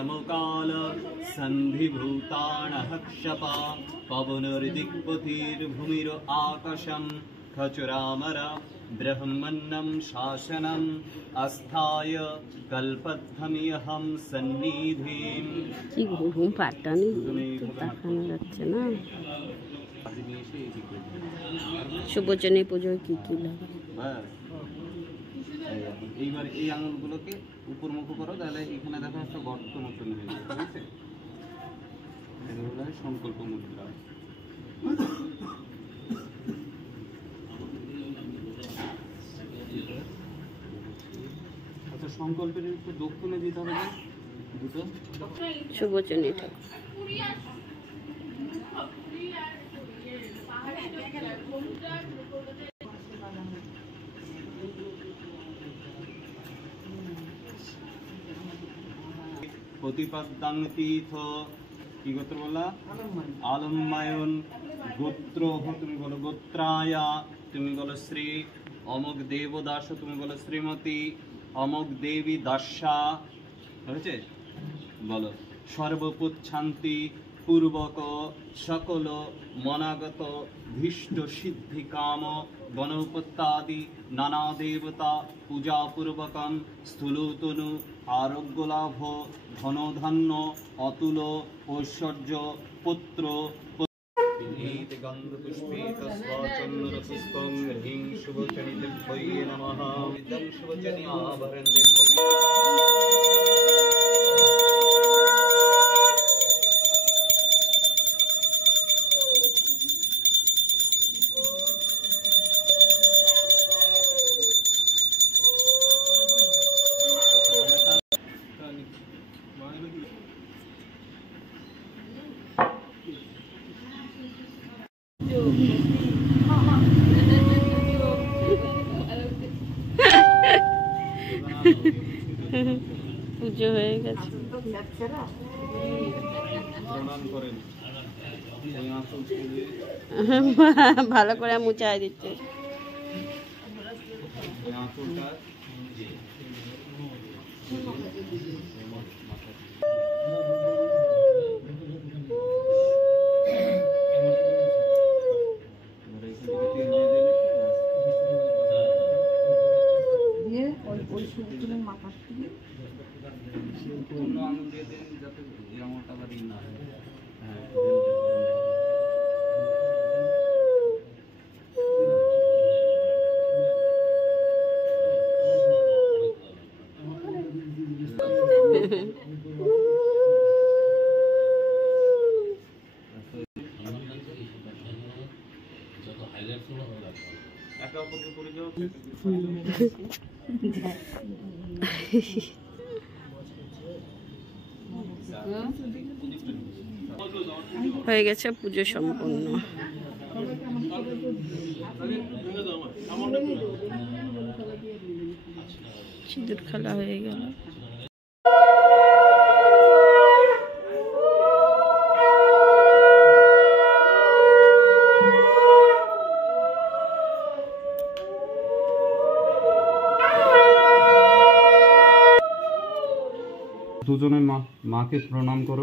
यमकाल सन्धिभूतानः क्षपा पवनर्दिक्पतिर्भूमिर आकाशं खचुरामर ब्रह्मण्यं शासनम् अस्थाय कल्पद्धमिहं सन्निधिं। কি ঘুম পাটানি তাকানো যাচ্ছে না। শুভজনী পুজোয় কি কি লাগে? এইবার এই আঙুলগুলোকে উপর মুখ করো, তাহলে এখানে দেখো একটা গর্ত মতন হয়ে যাবে, ঠিক আছে? এগুলো সংকল্প মুদ্রা। আচ্ছা, সংকল্পের একটু দক্ষিণে দিতে হবে না দুটো শুভজনী ঠাকুর। প্রতিপাদ্যাং তীর্থ কি গোত্র বলা? আলম্বায়ন। গোত্র তুমি বলো গোত্রায়া, তুমি বলো শ্রী। অমক দেবদাস তুমি বলো শ্রীমতী। অমক দেবী দাসা হয়েছে বলো। সর্বপুচ্ছান্তি পূর্বক সকল মনাগত ভীষ্ট সিদ্ধি কাম গণপত্যাদি নানা দেবতা পূজাপূর্বকম স্থূলতনু আরোগ্য লাভ ধনধান্য অতুল ঐশ্বর্য পুত্র পুষ্পং হ্রিং শুভচনিদেভ্যৈ নমঃ। ইদং শুভচনি আভরণদেভ্যৈ। পুজো হয়ে গেছে। ভালো করে মুছাই দিচ্ছে। হয়ে গেছে পুজো সম্পূর্ণ। সিঁদুর খেলা হয়ে গেল। দুজনে মাকে প্রণাম করো।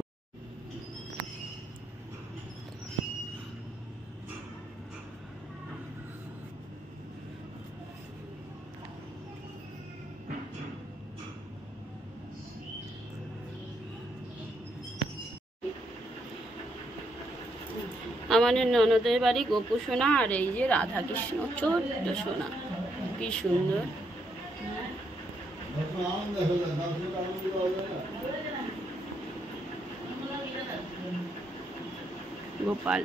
আমাদের ননদের বাড়ি গোপু সোনা, আর এই যে রাধা কৃষ্ণ ছোট্ট সোনা, কি সুন্দর। গোপাল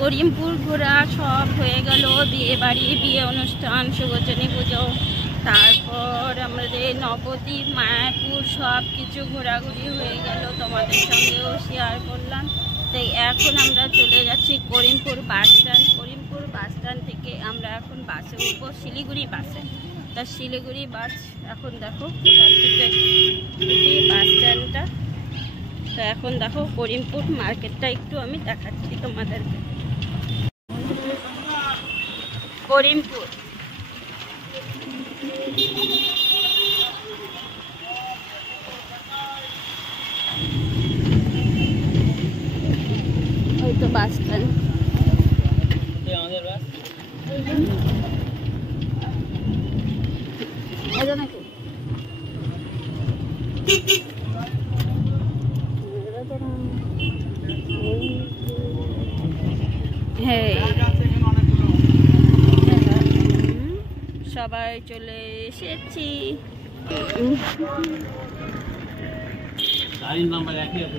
করিমপুর ঘোরা সব হয়ে গেল। বিয়ে বাড়ি, বিয়ে অনুষ্ঠান, শুভজনী পুজো, তারপর আমাদের নবদ্বীপ, মায়াপুর সব কিছু ঘোরাঘুরি হয়ে গেল। তোমাদের সঙ্গেও শেয়ার করলাম। তাই এখন আমরা চলে যাচ্ছি Karimpur bus stand. Karimpur bus stand থেকে আমরা এখন বাসে উঠবো, শিলিগুড়ি বাসে। তা শিলিগুড়ি বাস এখন দেখো ওখান থেকে বাস স্ট্যান্ডটা। তো এখন দেখো করিমপুর মার্কেটটা একটু আমি দেখাচ্ছি তোমাদেরকে। করিমপুর ওই তো বাস স্ট্যান্ড। আমাদের বাস সবাই চলে এসেছি। গাড়ির নাম্বার একই আছে।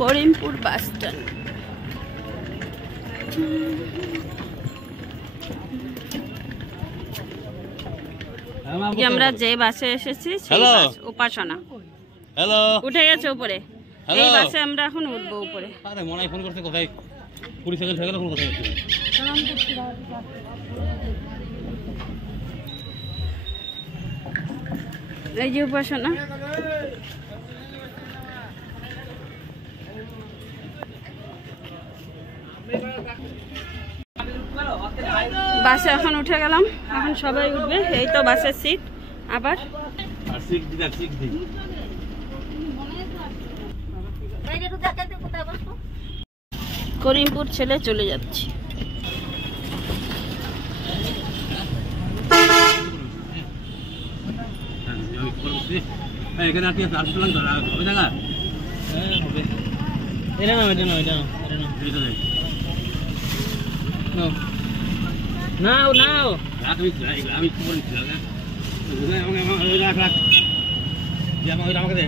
Karimpur bus stand. আমরা যে বাসে এসেছি সেই বাস উপাসনা। হ্যালো, উঠে গেছে উপরে। এই বাসে আমরা এখন উঠবো উপরে। আরে মনে হয় ফোন করতে, কোথায় 20 সেকেন্ড হয়ে গেল, কোন কোথায় আছে? এই যে উপাসনা। বাসে এখন উঠে গেলাম, এখন সবাই উঠবে। এই তো বাসের সিট। আবার আর সিট দি করিমপুর ছেলে চলে যাচ্ছি। এখানে আর কি আছে? আর প্ল্যান করা হবে জায়গা? হ্যাঁ হবে। এটা না নাও নাও রাখ। আমি কি বলছি রাখ আমাকে দে।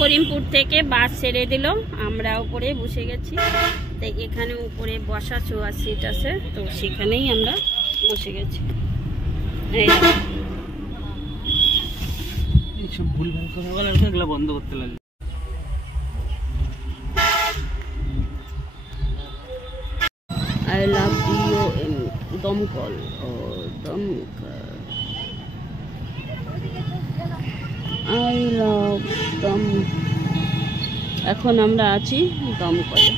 করিমপুর থেকে বাস ছেড়ে দিল, আমরা উপরে বসে গেছি। তো এখানে উপরে বসা শোয়ার সিট আছে, তো সেখানেই আমরা বসে গেছি। এইসব ভুলভাল কথা বলার এগুলো বন্ধ করতে লাগবে। I love DOM দমকল ও দমকল। I love দম। এখন আমরা আছি দমকলে।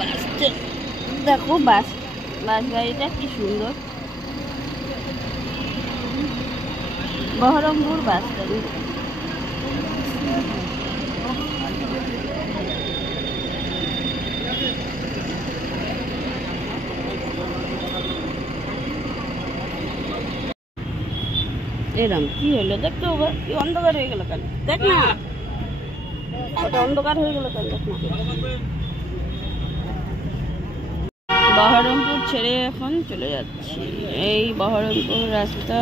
বাস দেখো, বাস গাড়িটা কি সুন্দর। Baharampur bus stand. এরম কি হলো দেখতে হবে, কি অন্ধকার হয়ে গেল কেন? দেখ না, ওটা অন্ধকার হয়ে গেল কেন? দেখ না। বহরমপুর ছেড়ে এখন চলে যাচ্ছি। এই বহরমপুর রাস্তা।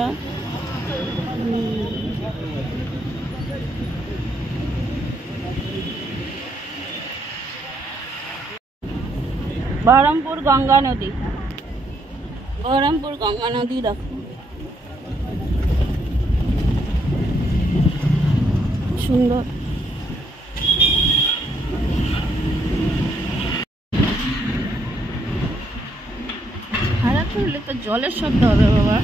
বহরমপুর গঙ্গা নদী। বহরমপুর গঙ্গা নদী দেখো সুন্দর। ভাড়া করলে তো জলের শব্দ হবে বাবা।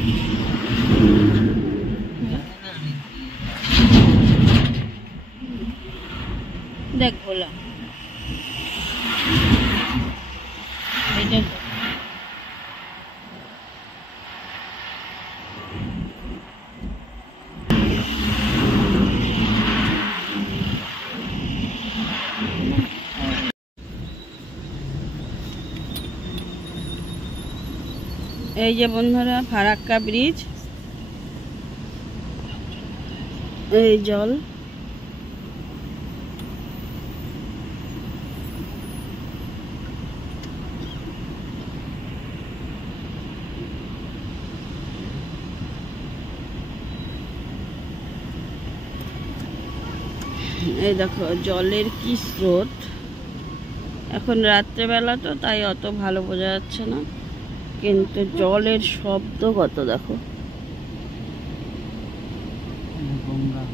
দেখ ভোলা এটা এই যে বন্ধুরা ফারাক্কা ব্রিজ, এই জল। এই দেখো জলের কি স্রোত। এখন রাত্রেবেলা তো তাই অত ভালো বোঝা যাচ্ছে না, কিন্তু জলের শব্দ কত দেখো। গঙ্গা।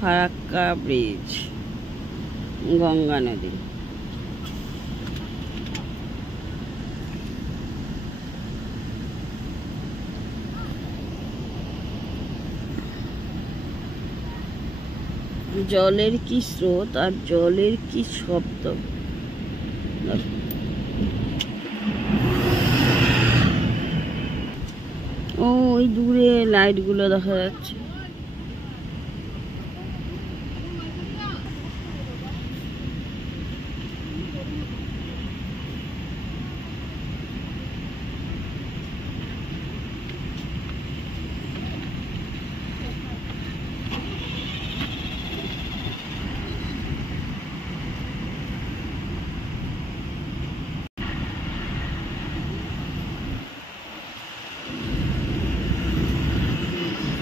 ফারাক্কা ব্রিজ, গঙ্গা নদী। জলের কি স্রোত আর জলের কি শব্দ। ও ওই দূরে লাইটগুলো দেখা যাচ্ছে।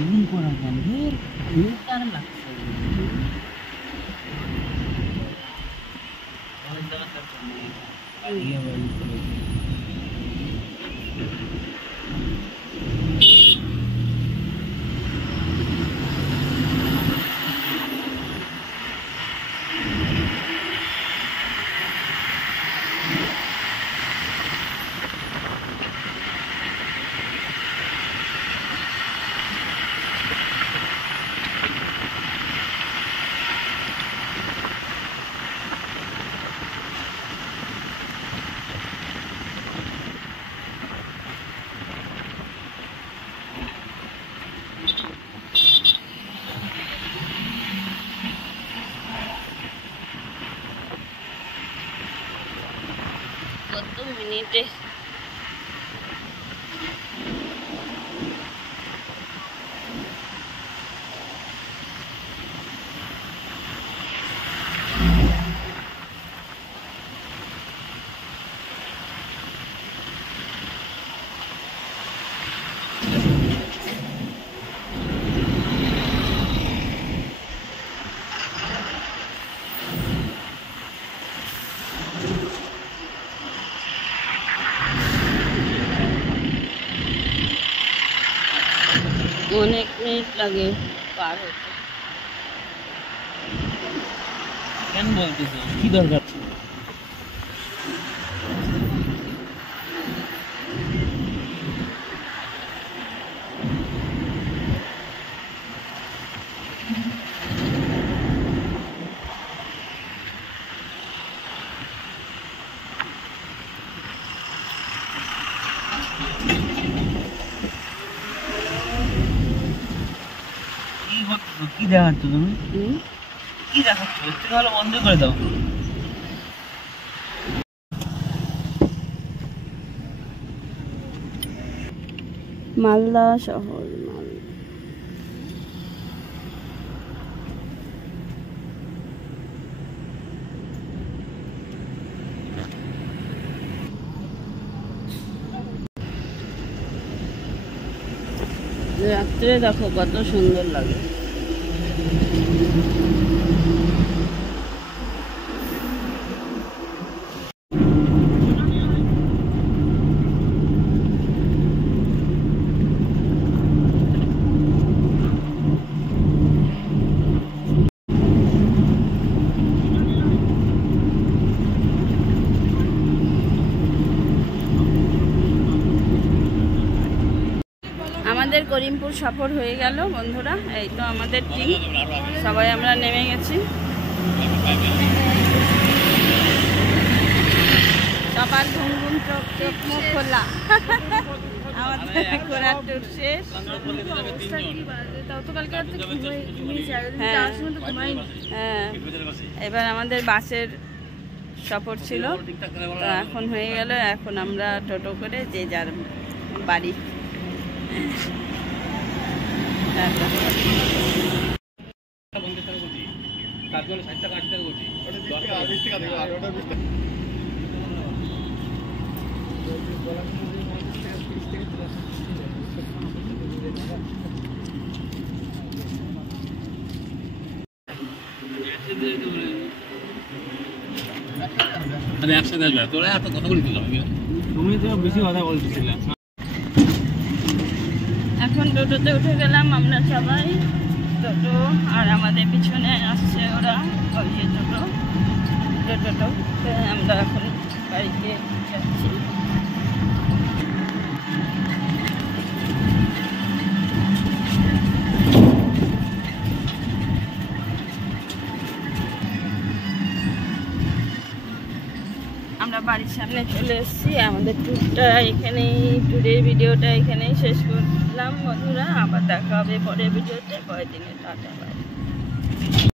জুম করা কেন তার লাগছে কত মিনিটে অনেক মিনিট লাগে পার হতে। কেন বলতেছো, কি দরকার? কি দেখাচ্ছ তুমি? কি দেখাচ্ছ? একটু ভালো বন্ধ করে দাও। মালদা শহর, মালদা। রাত্রে দেখো কত সুন্দর লাগে। আমাদের করিমপুর সফর হয়ে গেল বন্ধুরা। এই তো আমাদের টিম, সবাই আমরা নেমে গেছি। সবার ঘুম ঘুম চোখ চোখ মুখ খোলা। আমাদের ঘোরার ট্যুর শেষ। গতকালকে রাতে ঘুমিয়েছি, আগের দিন হ্যাঁ। যাওয়ার সময় তো ঘুমাইনি। হ্যাঁ, এবার আমাদের বাসের সফর ছিল, তো এখন হয়ে গেল, এখন আমরা টোটো করে যে যার বাড়ি। একসাথে আসবে তোরা এত কথা বলতে যাবে, তুমি তো বেশি কথা বলতেছিলে। এখন টোটোতে উঠে গেলাম আমরা সবাই, টোটো আর আমাদের পিছনে আসছে ওরা, ওই যে টোটো, টোটো আমরা এখন বাড়িতে যাচ্ছি। আমরা বাড়ির সামনে চলে এসেছি, আমাদের ট্যুরটা এখানেই, ট্যুরের ভিডিওটা এখানেই শেষ করলাম বন্ধুরা। আবার দেখা হবে পরের ভিডিওতে, কয়েকদিনের টাটা।